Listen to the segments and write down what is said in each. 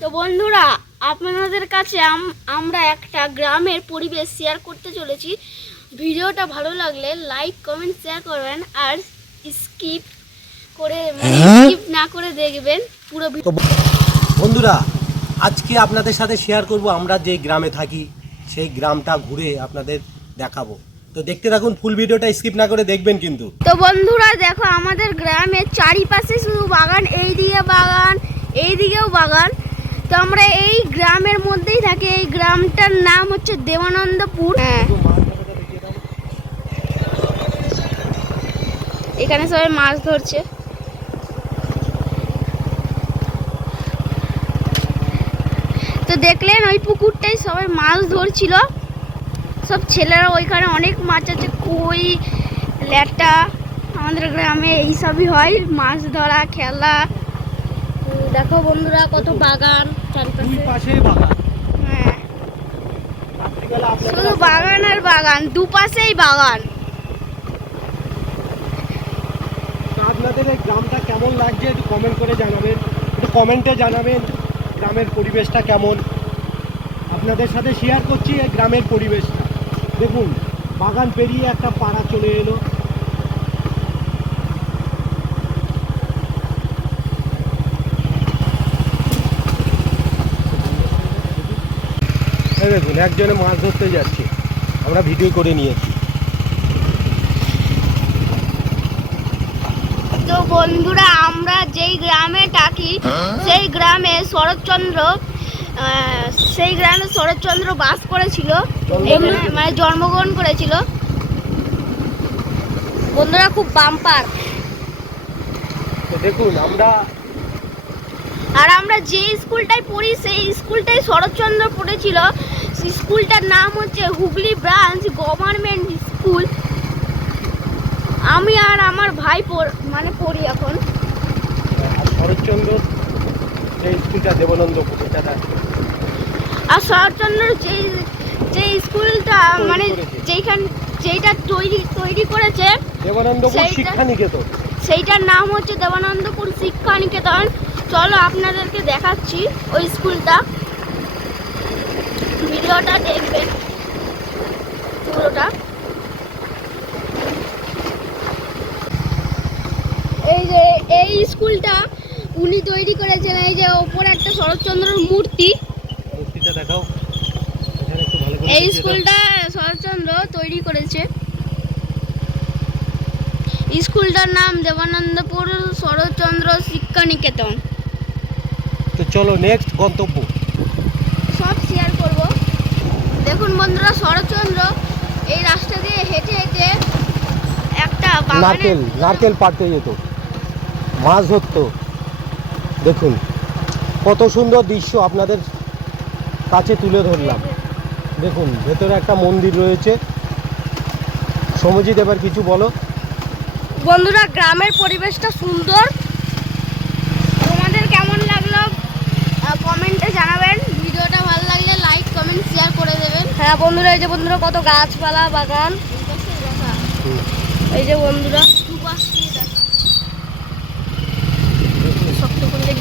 তো বন্ধুরা আপনাদের কাছে আমরা একটা গ্রামের পরিবেশ শেয়ার করতে চলেছি। ভিডিওটা ভালো লাগলে লাইক কমেন্ট শেয়ার করবেন আর স্কিপ করে মানে স্কিপ না করে দেখবেন পুরো ভিডিও বন্ধুরা আজকে আপনাদের সাথে শেয়ার করব আমরা যে গ্রামে থাকি সেই গ্রামটা ঘুরে আপনাদের দেখাবো। তো দেখতে থাকুন ফুল ভিডিওটা স্কিপ না করে দেখবেন কিন্তু। তো বন্ধুরা দেখো আমাদের গ্রামের চারিপাশে শুধু বাগান এই দিকে বাগান এই দিকেও বাগান। তো আমরা এই গ্রামের মধ্যেই থাকি। এই গ্রামটার নাম হচ্ছে দেবানন্দপুর। হ্যাঁ। এখানে সবাই মাছ ধরছে। তো দেখলেন ওই পুকুরটাই সবাই মাছ ধরছিল। সব ছেলেরা ওইখানে অনেক মাছ আছে কই ল্যাটা। আমাদের গ্রামে এইসবই হয় মাছ ধরা খেলা। দেখো বন্ধুরা কত বাগান। দুই চারপাশে পাশে বাগান। হ্যাঁ। শুধু বাগান আর বাগান দুপাশেই বাগান। আপনাদের এই গ্রামটা কেমন লাগছে একটু কমেন্ট করে জানাবেন। একটু কমেন্টে জানাবেন গ্রামের পরিবেশটা কেমন। আপনাদের সাথে শেয়ার করছি এই গ্রামের পরিবেশটা। দেখুন বাগান পেরিয়ে একটা পাড়া চলে এলো। দেখুন একজনে মাছ ধরতে যাচ্ছে। আমরা ভিডিও করে নিয়েছি। তো বন্ধুরা আমরা যেই গ্রামে থাকি সেই গ্রামে শরৎচন্দ্র সেই গ্রামে শরৎচন্দ্র বাস করেছিল। মানে জন্মগ্রহণ করেছিল। বন্ধুরা খুব বাম্পার। দেখুন আমরা আর আমরা যে স্কুলটায় পড়ি সেই স্কুলটাই শরৎচন্দ্র পড়েছিল স্কুলটার নাম হচ্ছে হুগলি ব্রাঞ্চ গভর্নমেন্ট স্কুল। আমি আর আমার ভাই মানে পড়ি এখন। আর শরৎচন্দ্র যে স্কুলটা দেবানন্দপুর আর শরৎচন্দ্র যেই যে স্কুলটা মানে। যেইখান যেইটা তৈরি তৈরি করেছে দেবানন্দপুর শিক্ষা নিকেতন সেইটার নাম হচ্ছে দেবানন্দপুর শিক্ষা নিকেতন চলো আপনাদেরকে দেখাচ্ছি ওই স্কুলটা। ভিডিওটা দেখবেন পুরোটা। এই যে এই স্কুলটা উনি তৈরি করেছেন এই যে ওপরে একটা শরৎচন্দ্রর মূর্তি। মূর্তিটা দেখাও। এখানে একটু ভালো করে এই স্কুলটা শরৎচন্দ্র তৈরি করেছে। স্কুলটার নাম দেবানন্দপুর শরৎচন্দ্র শিক্ষা নিকেতন চলো নেক্সট গন্তব্য। সব শেয়ার করব। দেখুন বন্ধুরা শরৎচন্দ্র এই রাস্তা দিয়ে হেঁটে হেঁটে একটা নারকেল নারকেল পাড়তে যেত। মাছ ধরতো। দেখুন কত সুন্দর দৃশ্য আপনাদের কাছে তুলে ধরলাম। দেখুন ভেতরে একটা মন্দির রয়েছে। সমজিৎ এবার কিছু বলো। বন্ধুরা গ্রামের পরিবেশটা সুন্দর তোমাদের কেমন লাগল কমেন্টে জানাবেন। ভিডিওটা ভালো লাগলে লাইক কমেন্ট শেয়ার করে দেবেন। হ্যাঁ বন্ধুরা এই যে বন্ধুরা কত গাছপালা বাগান। এই যে বন্ধুরা।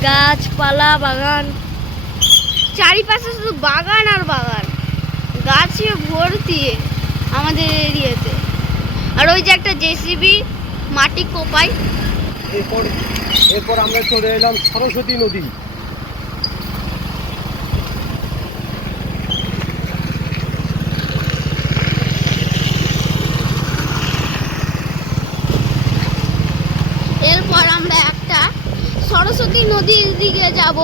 গাছপালা বাগান। চারিপাশে শুধু বাগান আর বাগান। গাছে ভর্তি আমাদের এরিয়াতে। আর ওই যে একটা জেসিবি মাটি কোপায় এরপর এরপর আমরা চলে এলাম সরস্বতী নদী এরপর আমরা একটা সরস্বতী নদীর দিকে যাব।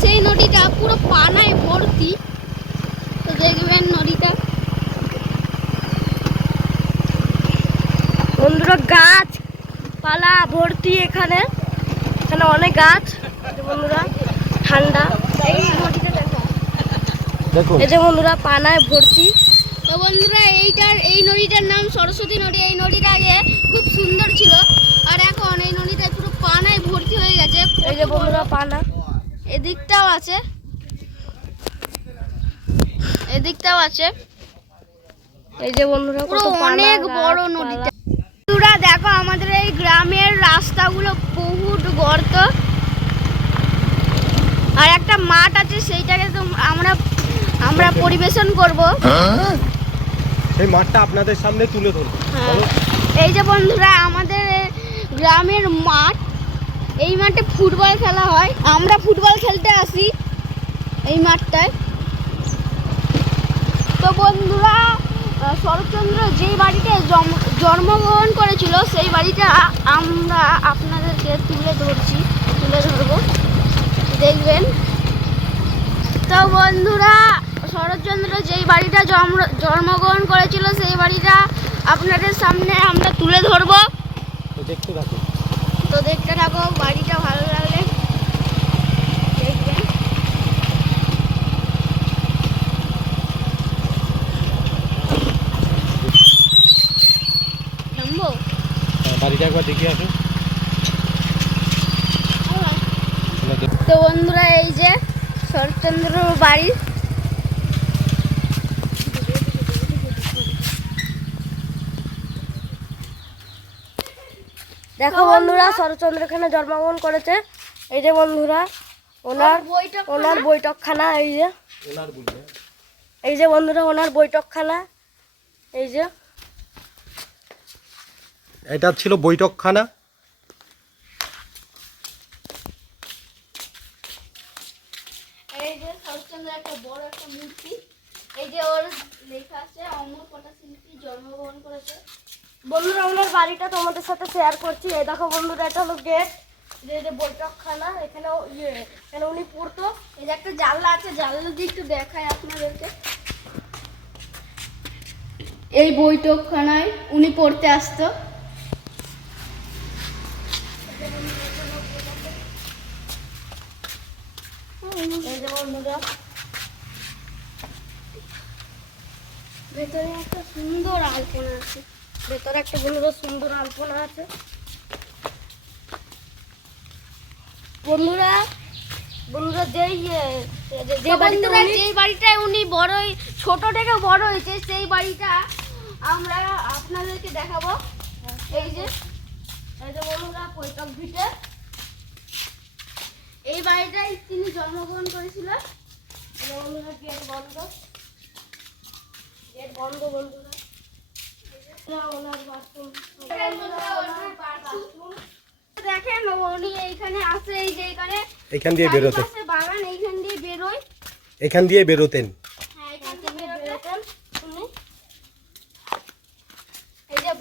সেই নদীটা পুরো পানায় ভর্তি। তো দেখবেন নদীটা। বন্ধুরা গাছ পালা ভর্তি এখানে। এখানে অনেক গাছ। বন্ধুরা ঠান্ডা। এই নদীটা দেখো। এই যে বন্ধুরা পানায় ভর্তি। তো বন্ধুরা এইটার এই নদীটার নাম সরস্বতী নদী। এই নদীটা আগে খুব সুন্দর ছিল। আর এখন এই নদীটা পুরো পানায় ভর্তি। যে বন্ধুরা পানা এদিকটাও আছে। এদিকটাও আছে। এই যে বন্ধুরা পুরো অনেক বড় নদীটা। বন্ধুরা দেখো আমাদের এই গ্রামের রাস্তাগুলো বহুত গর্ত। আর একটা মাঠ আছে সেইটাকে তো আমরা আমরা পরিবেশন করব। এই মাঠটা আপনাদের সামনে তুলে ধরবো। হ্যাঁ। এই যে বন্ধুরা আমাদের গ্রামের মাঠ এই মাঠে ফুটবল খেলা হয়। আমরা ফুটবল খেলতে আসি এই মাঠটায়। তো বন্ধুরা শরৎচন্দ্র যেই বাড়িতে জন্মগ্রহণ করেছিল, সেই বাড়িটা আমরা আপনাদেরকে তুলে ধরছি, তুলে ধরবো। দেখবেন। তো বন্ধুরা, শরৎচন্দ্র যেই বাড়িটা জন্মগ্রহণ করেছিল, সেই বাড়িটা আপনাদের সামনে আমরা তুলে ধরবো। দেখতে থাকুন। তো দেখতে থাকো বাড়িটা ভালো লাগলে দেখবেন। হ্যাঁ, বাড়িটা একবার দেখে তো বন্ধুরা এই যে শরৎচন্দ্র বাড়ি। দেখো বন্ধুরা শরৎচন্দ্র এখানে জন্মগ্রহণ করেছে। এই যে বন্ধুরা ওনার ওনার বৈঠকখানা এই যে। এই যে বন্ধুরা ওনার বৈঠকখানা। এই যে। এটা ছিল বৈঠকখানা। এই যে শরৎচন্দ্র একটা বড় একটা মূর্তি। এই যে ওর লেখা আছে অমর কটা শিল্পী জন্মগ্রহণ করেছে। বন্ধুরা, ওনার বাড়িটা তোমাদের সাথে শেয়ার করছি। এই দেখো বন্ধুরা, এটা হলো গেট যে যে বৈঠকখানা এখানে ইয়ে এখানে উনি পড়তো। এই যে একটা জানলা আছে, জানলা দিয়ে একটু দেখায় আপনাদেরকে। এই বৈঠকখানায় উনি পড়তে আসতো। ভেতরে একটা সুন্দর আলপনা আছে। ভেতরে একটা বন্ধুরা সুন্দর আলপনা আছে। বন্ধুরা বন্ধুরা যেই যে- যে বন্ধুরা যেই বাড়িটায় উনি বড়ই ছোট থেকে বড় হয়েছে সেই বাড়িটা আমরা আপনাদেরকে দেখাবো। এই যে এই যে বন্ধুরা পৈতক ভিটে এই তিনি জন্মগ্রহণ করেছিলেন। বন্ধুরা গেট বন্ধ। গেট বন্ধ বন্ধুরা। দেখেন উনি এইখানে আসে এই যে এখানে এখান দিয়ে বেরোতে। বাগান এইখান দিয়ে বেরোয়। এখান দিয়ে বেরোতেন। হ্যাঁ এই যে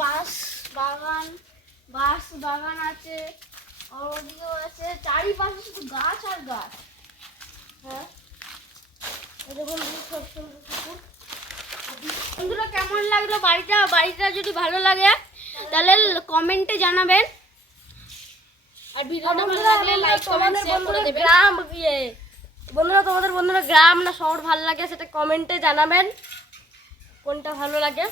বাগান আছে ওদিকেও আছে চারিপাশে শুধু গাছ আর গাছ। হ্যাঁ বন্ধুরা সব সুন্দর বন্ধুরা কেমন লাগল বাড়িটা? বাড়িটা যদি ভালো লাগে তাহলে কমেন্টে জানাবেন। আর ভিডিওটা ভালো লাগলে লাইক কমেন্ট শেয়ার করে দেবেন। গ্রাম ইয়ে বন্ধুরা তোমাদের বন্ধুরা গ্রাম না শহর ভালো লাগে সেটা কমেন্টে জানাবেন। কোনটা ভালো লাগে?